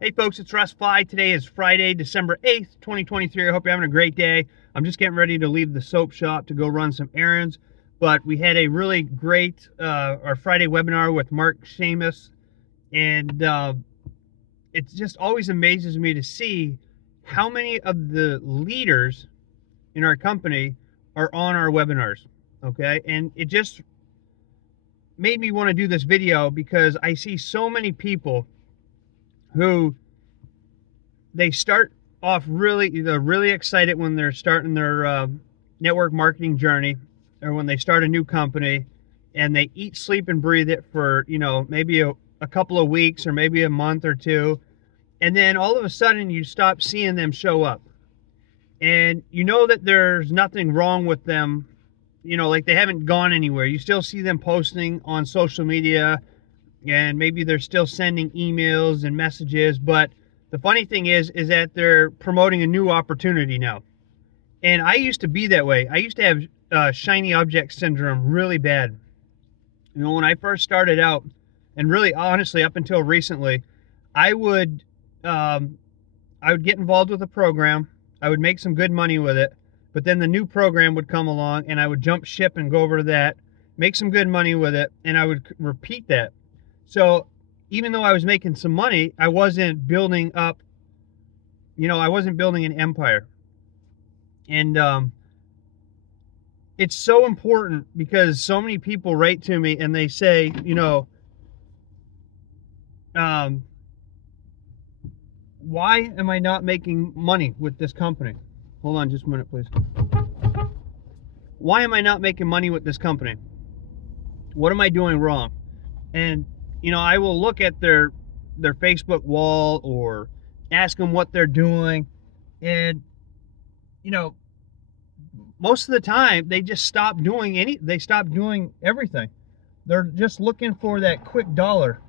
Hey folks, it's Russ. Today is Friday, December 8th, 2023. I hope you're having a great day. I'm just getting ready to leave the soap shop to go run some errands. But we had a really great our Friday webinar with Mark Seamus, and it just always amazes me to see how many of the leaders in our company are on our webinars. Okay, and it just made me want to do this video because I see so many people who they start off they're really excited when they're starting their network marketing journey, or when they start a new company, and they eat, sleep, and breathe it for, maybe a couple of weeks or maybe a month or two, and then all of a sudden you stop seeing them show up, and you know that there's nothing wrong with them, like they haven't gone anywhere. You still see them posting on social media, and maybe they're still sending emails and messages, but the funny thing is that they're promoting a new opportunity now. And I used to be that way. I used to have shiny object syndrome really bad. When I first started out, and really honestly up until recently, I would get involved with a program. I would make some good money with it, but then the new program would come along and I would jump ship and go over to that, make some good money with it, and I would repeat that. So even though I was making some money, I wasn't building up, I wasn't building an empire. And it's so important because so many people write to me and they say, why am I not making money with this company? Hold on just a minute, please. Why am I not making money with this company? What am I doing wrong? And I will look at their Facebook wall or ask them what they're doing, and most of the time they just stop doing everything. They're just looking for that quick dollar.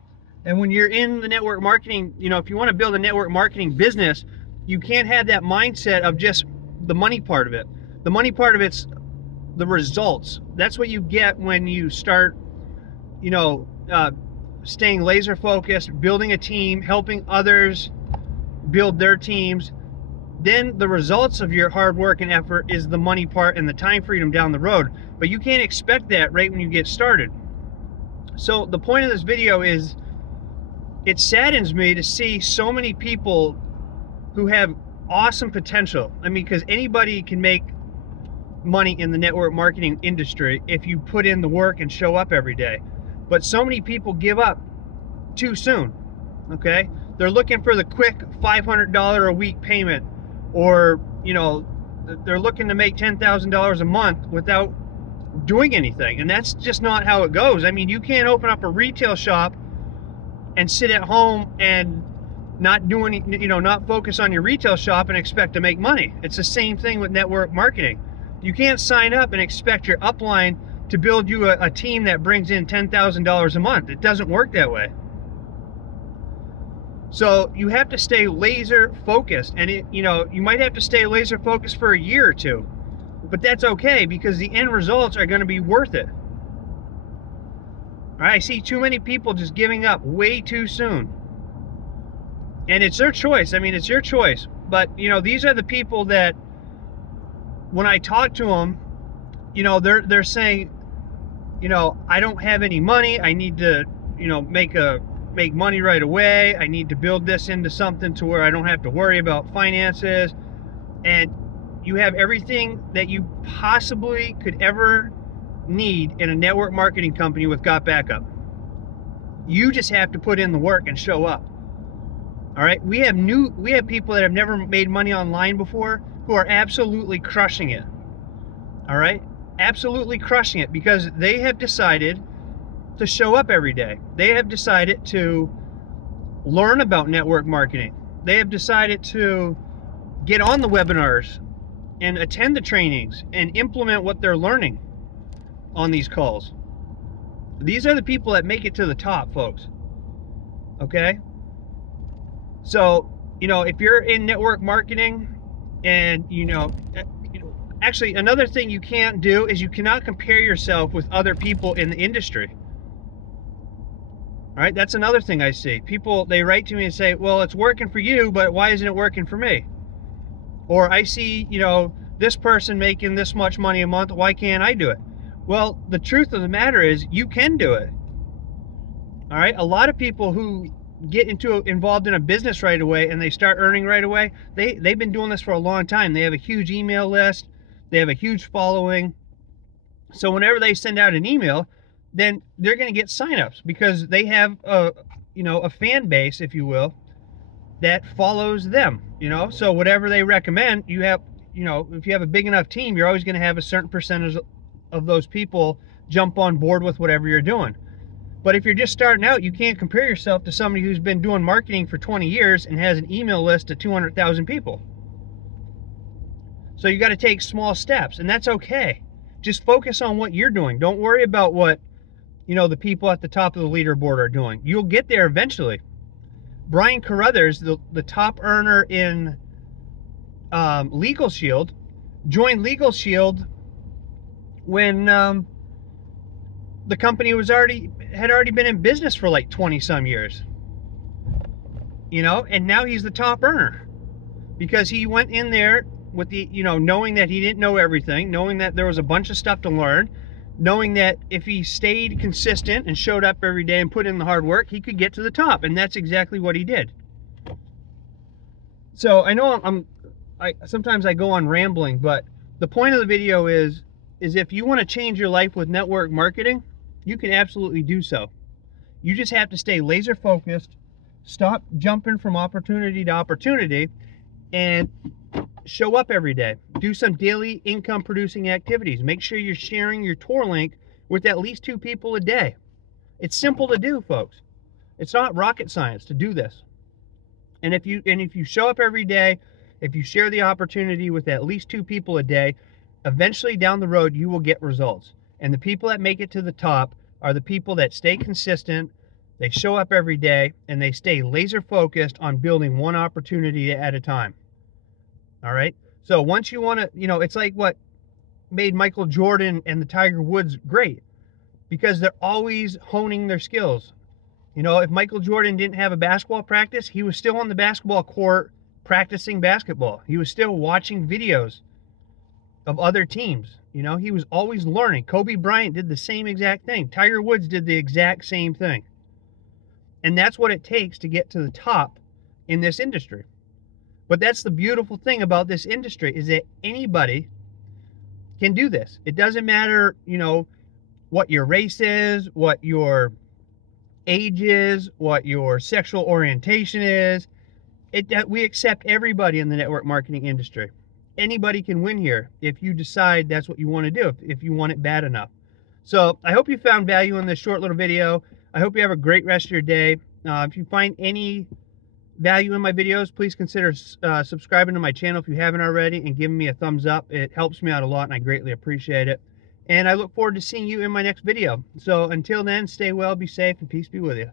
And when you're in the network marketing, if you want to build a network marketing business, you can't have that mindset of just the money part of it. The money part of it's the results. That's what you get when you start, staying laser focused, building a team, helping others build their teams. Then the results of your hard work and effort is the money part and the time freedom down the road. But you can't expect that right when you get started. So the point of this video is, it saddens me to see so many people who have awesome potential. I mean, because anybody can make money in the network marketing industry if you put in the work and show up every day. But so many people give up too soon, okay? They're looking for the quick $500 a week payment, or, they're looking to make $10,000 a month without doing anything. And that's just not how it goes. I mean, you can't open up a retail shop and sit at home and not do any, not focus on your retail shop and expect to make money. It's the same thing with network marketing. You can't sign up and expect your upline to build you a team that brings in $10,000 a month. It doesn't work that way. So you have to stay laser focused, and you might have to stay laser focused for a year or two, but that's okay because the end results are going to be worth it. All right, I see too many people just giving up way too soon, and it's their choice. I mean, it's your choice, but these are the people that, when I talk to them, they're saying, I don't have any money. I need to, make money right away. I need to build this into something to where I don't have to worry about finances. And you have everything that you possibly could ever need in a network marketing company with Got Backup. You just have to put in the work and show up. All right. We have people that have never made money online before who are absolutely crushing it. All right. Absolutely crushing it because they have decided to show up every day. They have decided to learn about network marketing. They have decided to get on the webinars and attend the trainings and implement what they're learning on these calls. These are the people that make it to the top, folks. Okay? So, if you're in network marketing and, actually, another thing you can't do is you cannot compare yourself with other people in the industry. All right, that's another thing I see. People, they write to me and say, well, it's working for you, but why isn't it working for me? Or I see, you know, this person making this much money a month, why can't I do it? Well, the truth of the matter is you can do it. All right, a lot of people who get involved in a business right away and they start earning right away, they've been doing this for a long time. They have a huge email list, they have a huge following. So whenever they send out an email, then they're going to get signups because they have a, you know, a fan base, if you will, that follows them, you know. So whatever they recommend, you have, you know, if you have a big enough team, you're always going to have a certain percentage of those people jump on board with whatever you're doing. But if you're just starting out, you can't compare yourself to somebody who's been doing marketing for 20 years and has an email list of 200,000 people. So you got to take small steps, and that's okay. Just focus on what you're doing. Don't worry about what, you know, the people at the top of the leaderboard are doing. You'll get there eventually. Brian Carruthers, the top earner in Legal Shield, joined Legal Shield when the company had already been in business for like 20 some years, you know, and now he's the top earner because he went in there with the, you know, knowing that he didn't know everything, knowing that there was a bunch of stuff to learn, knowing that if he stayed consistent and showed up every day and put in the hard work, he could get to the top. And that's exactly what he did. So I know sometimes I go on rambling, but the point of the video is if you want to change your life with network marketing, you can absolutely do so. You just have to stay laser focused, stop jumping from opportunity to opportunity, and show up every day. Do some daily income producing activities. Make sure you're sharing your tour link with at least 2 people a day. It's simple to do, folks. It's not rocket science to do this. And if you show up every day, if you share the opportunity with at least 2 people a day, eventually down the road you will get results. And the people that make it to the top are the people that stay consistent, they show up every day, and they stay laser focused on building one opportunity at a time. All right? So once you want to, you know, it's like what made Michael Jordan and the Tiger Woods great, because they're always honing their skills. You know, if Michael Jordan didn't have a basketball practice, he was still on the basketball court practicing basketball. He was still watching videos of other teams. You know, he was always learning. Kobe Bryant did the same exact thing. Tiger Woods did the exact same thing. And that's what it takes to get to the top in this industry. But that's the beautiful thing about this industry, is that anybody can do this. It doesn't matter, you know, what your race is, what your age is, what your sexual orientation is. We accept everybody in the network marketing industry. Anybody can win here if you decide that's what you want to do, if you want it bad enough. So I hope you found value in this short little video. I hope you have a great rest of your day. If you find any value in my videos, please consider subscribing to my channel if you haven't already, and giving me a thumbs up. It helps me out a lot, and I greatly appreciate it. And I look forward to seeing you in my next video. So until then, stay well, be safe, and peace be with you.